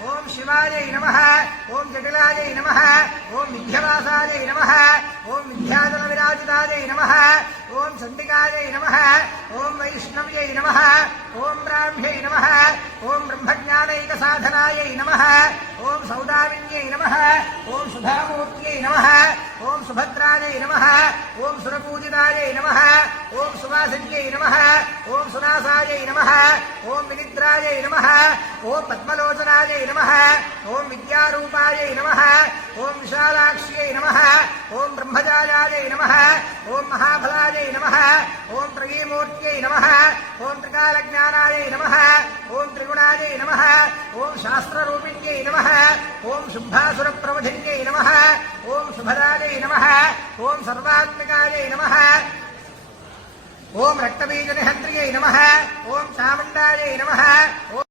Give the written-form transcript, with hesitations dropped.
ओम शिवाय नमः ओम जटिलाय नमः ओम विद्यावासाय नमः ओम विद्याधर विराजिताय नमः ओम चंडिकाय नमः ओम वैष्णव्यै नमः ओम ब्राह्म्यै नमः ओम ब्रह्मज्ञानैक साधनाय नमः ओम सौदामिन्यै नमः ओम सुधामूर्त्यै नमः ओम सुभद्राय नमः ओम सुरपूजिताय नमः ओम सुवासिन्यै नमः ओम सुनासाय नमः ओम विनिद्राय नमः ओम पद्मलोचनाय नमः ओम विद्यारूपाय नमः ओम विशालाक्ष्यै नमः ओम ब्रह्मजायाय नमः ओम महाफलाय नमः ओम त्रयीमूर्त्यै नमः ओम त्रिकालज्ञानाय नमः ओम त्रिगुणाय नमः ओम शास्त्ररूपिण्यै नमः ओम शुम्भासुरप्रवधिन्यै नमः ओम शुभदाय नमः ओम सर्वात्मिकाय नमः ओम रक्तबीजनिहन्त्र्यै नमः ओम चामुण्डायै नमः।